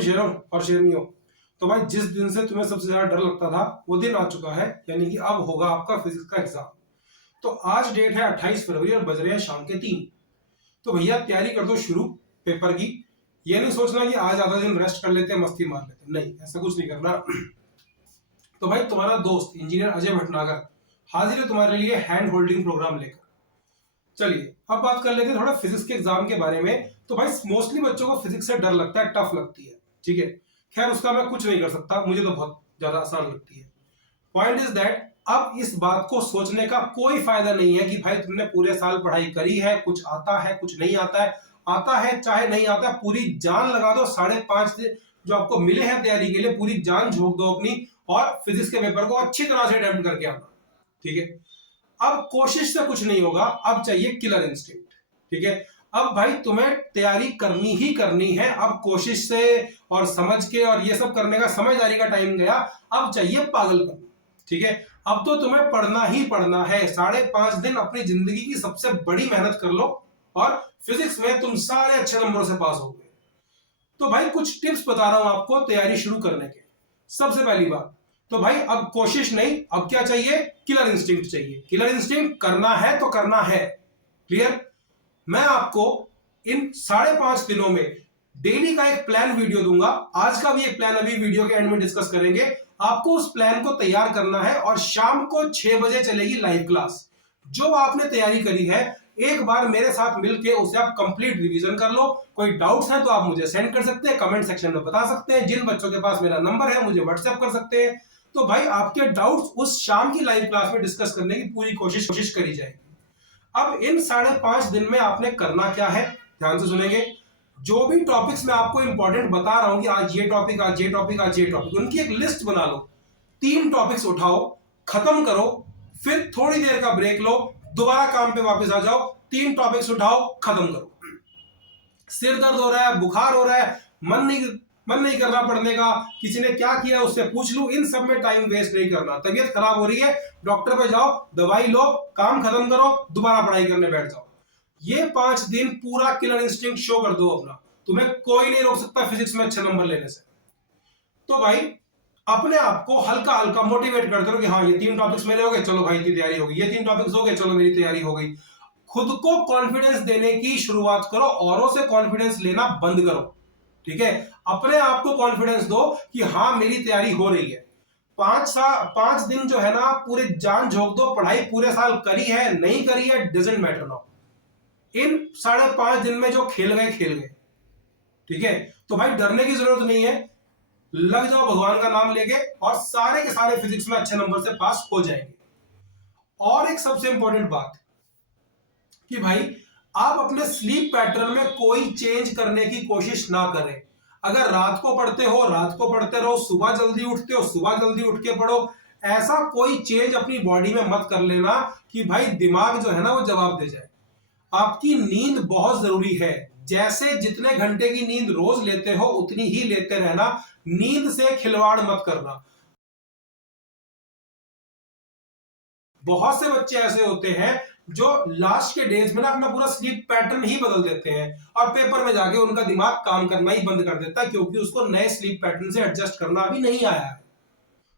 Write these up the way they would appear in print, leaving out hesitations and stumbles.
शेरों और शेरनियों, तो भाई जिस दिन से तुम्हें सबसे ज्यादा डर लगता था वो दिन आ चुका है, यानी कि अब होगा आपका फिजिक्स का एग्जाम। तो आज डेट है 28 फरवरी और बज रहे हैं शाम के 3। तो भैया तैयारी कर दो शुरू पेपर की। ये नहीं सोचना कि आज आधा दिन रेस्ट कर लेते हैं, मस्ती मार लेते हैं, नहीं, ऐसा कुछ नहीं करना। तो भाई तुम्हारा दोस्त इंजीनियर अजय भटनागर हाजिर है तुम्हारे लिए हैंड होल्डिंग प्रोग्राम लेकर। चलिए अब बात कर लेते हैं थोड़ा फिजिक्स के एग्जाम के बारे में। तो भाई मोस्टली बच्चों को फिजिक्स से डर लगता है, टफ लगती है, ठीक है। खैर उसका मैं कुछ नहीं कर सकता, मुझे तो बहुत ज्यादा आसान लगती है। पॉइंट इज दैट अब इस बात को सोचने का कोई फायदा नहीं है कि भाई तुमने पूरे साल पढ़ाई करी है, कुछ आता है कुछ नहीं आता है। आता है चाहे नहीं आता, पूरी जान लगा दो, 5.5 जो आपको मिले हैं तैयारी के लिए पूरी जान झोंक दो अपनी, और फिजिक्स के पेपर को अच्छी तरह से अटेम्प्ट करके आना, ठीक है। अब कोशिश से कुछ नहीं होगा, अब चाहिए किलर इंस्टिंक्ट, ठीक है। अब भाई तुम्हें तैयारी करनी ही करनी है, अब कोशिश से और समझ के और ये सब करने का समझदारी का टाइम गया, अब चाहिए पागलपन, ठीक है। अब तो तुम्हें पढ़ना ही पढ़ना है, 5.5 दिन अपनी जिंदगी की सबसे बड़ी मेहनत कर लो और फिजिक्स में तुम सारे अच्छे नंबरों से पास हो गए। तो भाई कुछ टिप्स बता रहा हूं आपको तैयारी शुरू करने के। सबसे पहली बात, तो भाई अब कोशिश नहीं, अब क्या चाहिए, किलर इंस्टिंक्ट चाहिए। किलर इंस्टिंक्ट करना है तो करना है, क्लियर। मैं आपको इन 5.5 दिनों में डेली का एक प्लान वीडियो दूंगा, आज का भी एक प्लान अभी वीडियो के एंड में डिस्कस करेंगे। आपको उस प्लान को तैयार करना है और शाम को 6 बजे चलेगी लाइव क्लास। जो आपने तैयारी करी है एक बार मेरे साथ मिलके उसे आप कंप्लीट रिवीजन कर लो। कोई डाउट्स है तो आप मुझे सेंड कर सकते हैं, कमेंट सेक्शन में बता सकते हैं। जिन बच्चों के पास मेरा नंबर है मुझे व्हाट्सएप कर सकते हैं। तो भाई आपके डाउट्स उस शाम की लाइव क्लास में डिस्कस करने की पूरी कोशिश करी जाएगी। अब इन 5.5 दिन में आपने करना क्या है, ध्यान से सुनेंगे। जो भी टॉपिक्स मैं आपको इंपॉर्टेंट बता रहा हूं कि आज ये टॉपिक, आज ये टॉपिक, आज ये टॉपिक, उनकी एक लिस्ट बना लो। 3 टॉपिक्स उठाओ, खत्म करो, फिर थोड़ी देर का ब्रेक लो, दोबारा काम पे वापस आ जाओ, 3 टॉपिक्स उठाओ, खत्म करो। सिर दर्द हो रहा है, बुखार हो रहा है, मन नहीं कर रहा पढ़ने का, किसी ने क्या किया उससे पूछ लूं, इन सब में टाइम वेस्ट नहीं करना। तबीयत खराब हो रही है, डॉक्टर पे जाओ, दवाई लो, काम खत्म करो, दोबारा पढ़ाई करने बैठ जाओ। ये 5 दिन पूरा किलर इंस्टिंक्ट शो कर दो अपना, तुम्हें कोई नहीं रोक सकता फिजिक्स में अच्छे नंबर लेने से। तो भाई अपने आप को हल्का हल्का मोटिवेट करते रहो कि हाँ ये 3 टॉपिक्स मेरे हो गए, चलो भाई की तैयारी हो गई, ये 3 टॉपिक्स हो गए, चलो मेरी तैयारी हो गई। खुद को कॉन्फिडेंस देने की शुरुआत करो, औरों से कॉन्फिडेंस लेना बंद करो, ठीक है। अपने आप को कॉन्फिडेंस दो कि हाँ मेरी तैयारी हो रही है। 5 दिन जो है ना पूरे जान झोंक दो, पढ़ाई पूरे साल करी है नहीं करी है डजेंट मैटर नाउ। इन 5.5 दिन में जो खेल गए खेल गए, ठीक है। तो भाई डरने की जरूरत नहीं है, लग जाओ भगवान का नाम लेके और सारे के सारे फिजिक्स में अच्छे नंबर से पास हो जाएंगे। और एक सबसे इंपॉर्टेंट बात कि भाई आप अपने स्लीप पैटर्न में कोई चेंज करने की कोशिश ना करें। अगर रात को पढ़ते हो रात को पढ़ते रहो, सुबह जल्दी उठते हो सुबह जल्दी उठ के पढ़ो। ऐसा कोई चेंज अपनी बॉडी में मत कर लेना कि भाई दिमाग जो है ना वो जवाब दे जाए। आपकी नींद बहुत जरूरी है, जैसे जितने घंटे की नींद रोज लेते हो उतनी ही लेते रहना, नींद से खिलवाड़ मत करना। बहुत से बच्चे ऐसे होते हैं जो लास्ट के डेज में ना अपना पूरा स्लीप पैटर्न ही बदल देते हैं और पेपर में जाके उनका दिमाग काम करना ही बंद कर देता है, क्योंकि उसको नए स्लीप पैटर्न से एडजस्ट करना अभी नहीं आया है।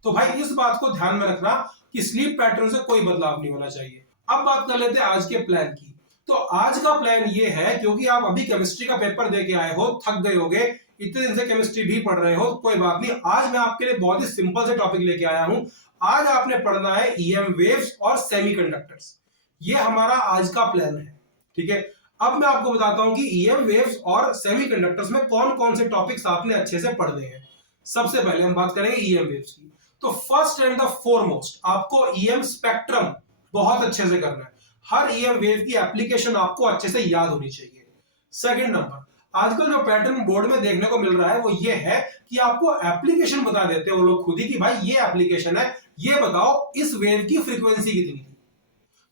तो भाई इस बात को ध्यान में रखना कि स्लीप पैटर्न से कोई बदलाव नहीं होना चाहिए। अब बात कर लेते हैं आज के प्लान की। तो आज का प्लान ये है, क्योंकि आप अभी केमिस्ट्री का पेपर दे के आए हो, थक गए होगे, इतने दिन से केमिस्ट्री भी पढ़ रहे हो, कोई बात नहीं, आज मैं आपके लिए बहुत ही सिंपल से टॉपिक लेके आया हूं। आज आपने पढ़ना है ईएम वेव्स और सेमीकंडक्टर्स। ये हमारा आज का प्लान है, ठीक है। अब मैं आपको बताता हूं कि ईएम वेव्स और सेमीकंडक्टर्स में कौन कौन से टॉपिक्स आपने अच्छे से पढ़ने हैं। सबसे पहले हम बात करेंगे ईएम वेव्स की। तो फर्स्ट एंड द फोरमोस्ट आपको ईएम स्पेक्ट्रम बहुत अच्छे से करना है। हर ईएम वेव की एप्लीकेशन आपको अच्छे से याद होनी चाहिए। सेकंड नंबर, आजकल जो पैटर्न बोर्ड में देखने को मिल रहा है वो ये है कि आपको एप्लीकेशन बता देते हैं वो लोग खुद ही कि भाई ये एप्लीकेशन है, ये बताओ इस वेव की फ्रीक्वेंसी कितनी थी।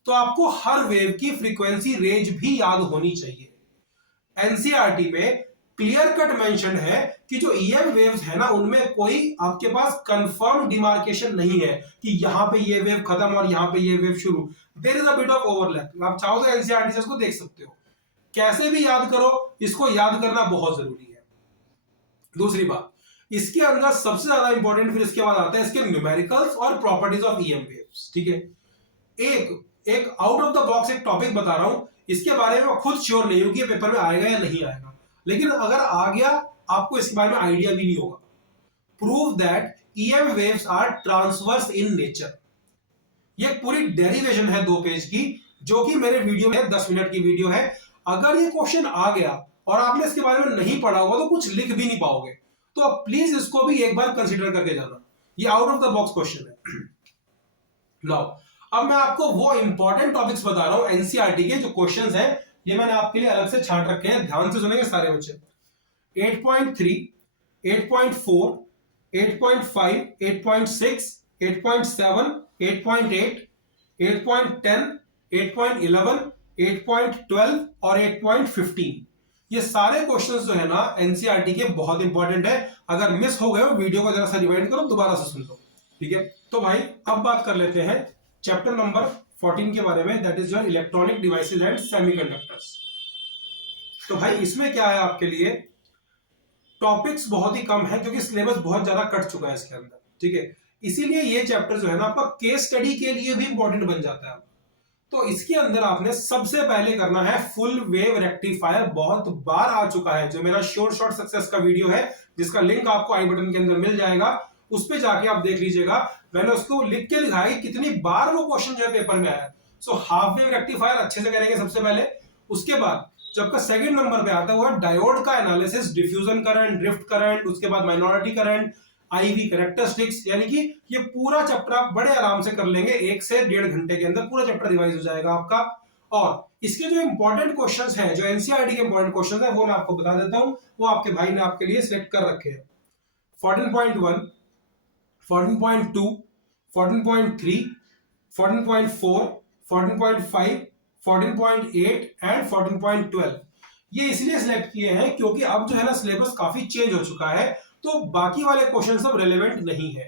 तो आपको हर वेव की फ्रीक्वेंसी रेंज भी याद होनी चाहिए। एनसीईआरटी में क्लियर कट मेंशन है कि जो ईएम वेव्स है ना उनमें कोई आपके पास कंफर्म डिमार्केशन नहीं है कि यहां पे ये वेव खत्म और यहां पे ये वेव शुरू। There is a bit of overlap. आप चाहो तो एनसीईआरटी से इसको देख सकते हो। कैसे भी याद करो, इसको याद करना बहुत जरूरी है। दूसरी बात, इसके अंदर सबसे ज्यादा इंपॉर्टेंट फिर इसके बाद आता है इसके न्यूमेरिकल्स और प्रॉपर्टीज ऑफ ईएम वेव्स। ठीक है, एक आउट ऑफ द बॉक्स एक टॉपिक बता रहा हूं, इसके बारे में मैं खुद श्योर नहीं हूं कि पेपर में आएगा या नहीं आएगा, लेकिन अगर आ गया आपको इसके बारे में आइडिया भी नहीं होगा। Prove that EM waves are transverse in nature. ये पूरी डेरिवेशन है 2 पेज की, जो कि मेरे वीडियो में 10 मिनट की वीडियो है। अगर ये क्वेश्चन आ गया और आपने इसके बारे में नहीं पढ़ा होगा तो कुछ लिख भी नहीं पाओगे, तो प्लीज इसको भी एक बार कंसीडर करके जाना। ये out of the box question है। नाउ अब मैं आपको वो इंपॉर्टेंट टॉपिक्स बता रहा हूं एनसीईआरटी के जो क्वेश्चंस हैं, ये मैंने आपके लिए अलग से छांट रखे हैं, ध्यान से सुनेंगे सारे बच्चे। 8.3, 8.4, 8.5, 8.6, 8.7, 8.8, 8.10, 8.11, 8.12 और 8.15, ये सारे क्वेश्चंस जो है ना एनसीईआरटी के बहुत इंपॉर्टेंट है। अगर मिस हो गए हो वीडियो को जरा सा रिवाइंड करो, दोबारा से सुन लो। ठीक है, तो भाई अब बात कर लेते हैं चैप्टर नंबर 14 के बारे में, that is your electronic devices and semiconductors. तो भाई इसमें क्या है आपके लिए, टॉपिक्स बहुत ही कम है क्योंकि सिलेबस बहुत ज्यादा कट चुका है इसके अंदर। ठीक है, इसीलिए ये चैप्टर जो है ना आपका केस स्टडी के लिए भी इंपॉर्टेंट बन जाता है। तो इसके अंदर आपने सबसे पहले करना है फुल वेव रेक्टिफायर, बहुत बार आ चुका है, जो मेरा श्योर शॉर्ट सक्सेस का वीडियो है जिसका लिंक आपको आई बटन के अंदर मिल जाएगा, उस पे जाके आप देख लीजिएगा। मैंने उसको लिख के दिखाया कितनी बार वो क्वेश्चन जो है पेपर में आया। सो हाफ वेव रेक्टिफायर अच्छे से करेंगे सबसे पहले। उसके बाद जो आपका सेकंड नंबर पे आता है वो है डायोड का analysis, diffusion current, drift current, उसके बाद माइनॉरिटी करंट, आईवी कैरेक्टरिस्टिक्स, यानी कि ये पूरा चैप्टर आप बड़े आराम से कर लेंगे, 1 से 1.5 घंटे के अंदर पूरा चैप्टर रिवाइज हो जाएगा आपका। और इसके जो इंपॉर्टेंट क्वेश्चंस हैं, जो एनसीईआरटी के इंपॉर्टेंट क्वेश्चंस हैं, वो मैं आपको बता देता हूं, वो आपके भाई ने आपके लिए सिलेक्ट कर रखे हैं। 14.1, 14.2, 14.3, 14.4, 14.5, 14.8 एंड 14.12, ये इसलिए सिलेक्ट किए हैं क्योंकि अब जो है ना सिलेबस काफी चेंज हो चुका है, तो बाकी वाले क्वेश्चन सब रेलेवेंट नहीं है।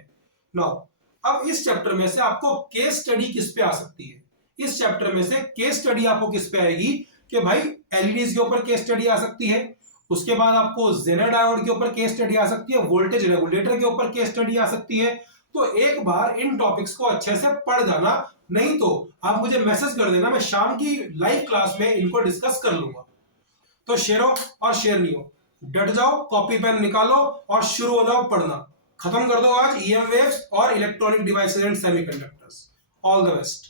नाउ अब इस चैप्टर में से आपको केस स्टडी किस पे आ सकती है, इस चैप्टर में से केस स्टडी आपको किस पे आएगी कि भाई एलईडीज के ऊपर केस स्टडी आ सकती है, उसके बाद आपको जेनर डायोड के ऊपर केस स्टडी आ सकती है, वोल्टेज रेगुलेटर के ऊपर केस स्टडी आ सकती है। तो एक बार इन टॉपिक्स को अच्छे से पढ़ जाना, नहीं तो आप मुझे मैसेज कर देना, मैं शाम की लाइव क्लास में इनको डिस्कस कर लूंगा। तो शेर हो और शेर नहीं हो, डट जाओ, कॉपी पेन निकालो और शुरू हो जाओ पढ़ना। खत्म कर दो आज ईएम वेव्स और electronic devices and semiconductors. All the best.